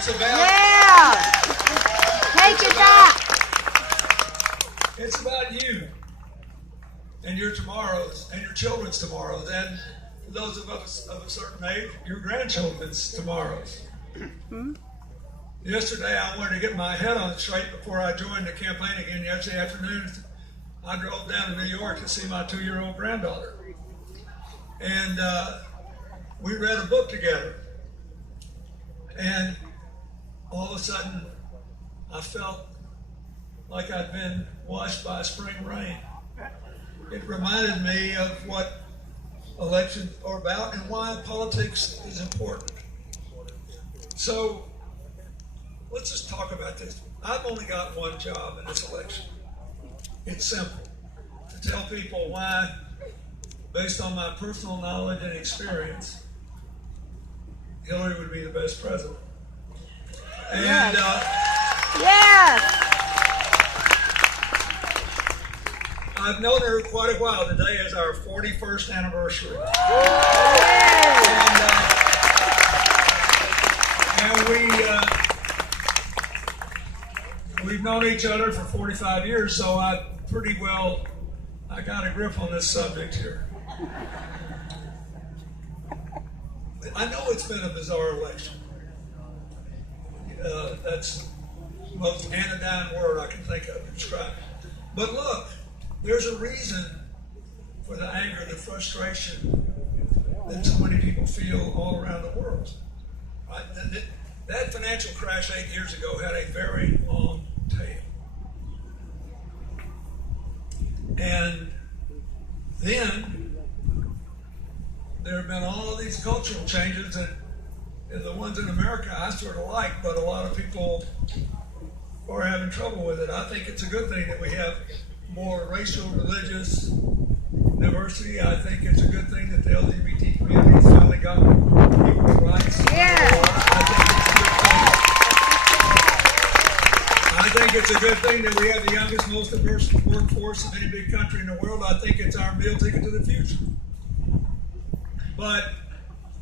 It's about Yeah. Take it back. it's about you and your tomorrows and your children's tomorrows, and for those of us of a certain age, your grandchildren's tomorrows. Yesterday, I wanted to get my head on straight before I joined the campaign again. Yesterday afternoon, I drove down to New York to see my 2-year-old granddaughter, and we read a book together. And all of a sudden, I felt like I'd been washed by spring rain. It reminded me of what elections are about and why politics is important. So let's just talk about this. I've only got one job in this election. It's simple: to tell people why, based on my personal knowledge and experience, Hillary would be the best president. And Yes. I've known her quite a while. Today is our 41st anniversary. And we've known each other for 45 years, so I got a grip on this subject here. I know it's been a bizarre election. That's the most anodyne word I can think of to describe it. But look, there's a reason for the anger, the frustration that so many people feel all around the world. Right? That financial crash 8 years ago had a very long tail. And then there have been all of these cultural changes that the ones in America I sort of like, but a lot of people are having trouble with it. I think it's a good thing that we have more racial, religious diversity. I think it's a good thing that the LGBT community finally got equal rights. I think it's a good thing that we have the youngest, most diverse workforce of any big country in the world. I think it's our meal ticket to the future. But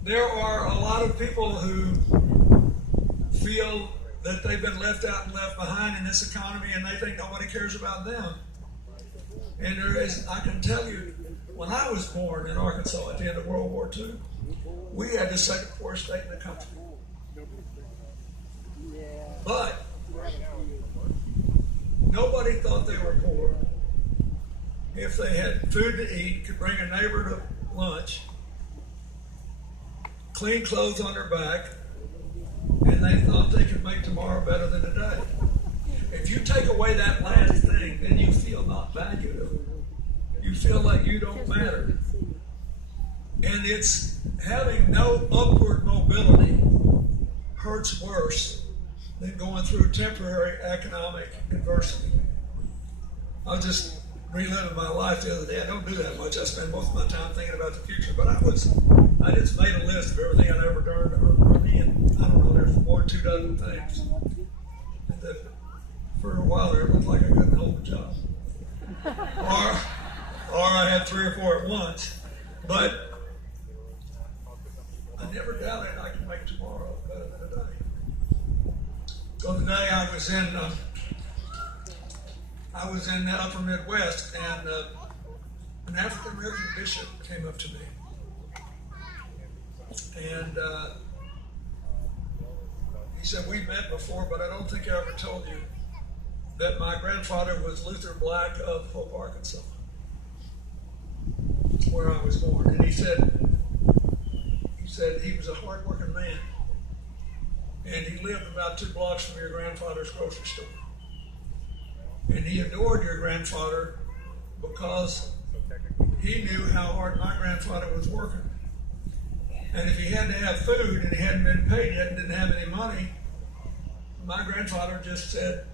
there are a lot of people who feel that they've been left out and left behind in this economy, and they think nobody cares about them. And I can tell you, when I was born in Arkansas at the end of World War II, we had the second poorest state in the country. But nobody thought they were poor if they had food to eat, could bring a neighbor to lunch, clean clothes on their back, and they thought they could make tomorrow better than today. If you take away that last thing, then you feel not valued. You feel like you don't matter. And it's having no upward mobility hurts worse than going through temporary economic adversity. I was just reliving my life the other day. I don't do that much. I spend most of my time thinking about the future, but I just made a list of everything I'd ever done to earn money, and I don't know, there's more than 2 dozen things. And that for a while there, it looked like I couldn't hold a job. Or I had 3 or 4 at once. But I never doubted I could make tomorrow better than today. So today I was in the upper Midwest, and an African American bishop came up to me. And he said, "We met before, but I don't think I ever told you that my grandfather was Luther Black of Hope, Arkansas, where I was born." And he said he was a hard-working man, and he lived about 2 blocks from your grandfather's grocery store. And he adored your grandfather because he knew how hard my grandfather was working. And if he had to have food and he hadn't been paid yet and didn't have any money, my grandfather just said,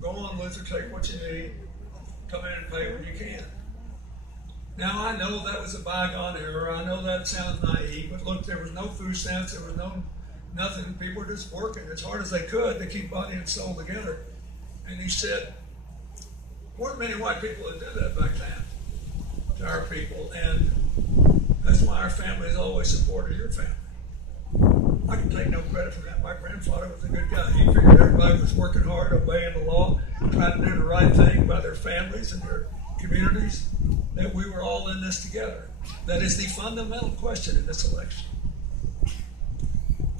"Go on, Luther, take what you need, come in and pay when you can." Now, I know that was a bygone era. I know that sounds naive, but look, there was no food stamps, there was nothing. People were just working as hard as they could to keep body and soul together. And he said, weren't many white people that did that back then to our people, and that's why our family has always supported your family. I can don't take no credit for that. My grandfather was a good guy. He figured everybody was working hard, obeying the law, trying to do the right thing by their families and their communities, that we were all in this together. That is the fundamental question in this election.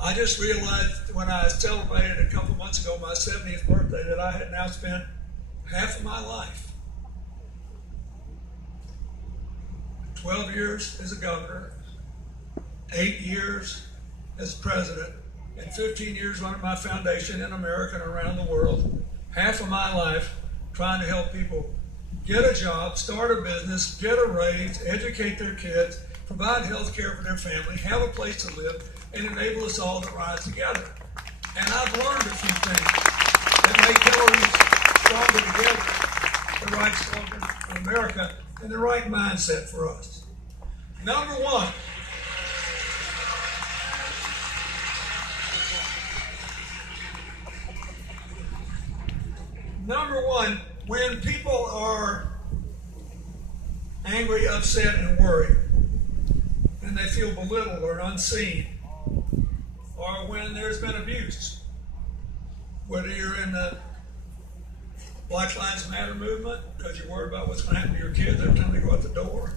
I just realized when I celebrated a couple months ago my 70th birthday that I had now spent half of my life, 12 years as a governor, 8 years as president, and 15 years running my foundation in America and around the world. Half of my life trying to help people get a job, start a business, get a raise, educate their kids, provide health care for their family, have a place to live, and enable us all to rise together. And I've learned a few things that make Hillary stronger together, the right slogan for America, and the right mindset for us. Number one, when people are angry, upset, and worried, and they feel belittled or unseen, or when there's been abuse, whether you're in the Black Lives Matter movement because you're worried about what's going to happen to your kids every time they go out the door,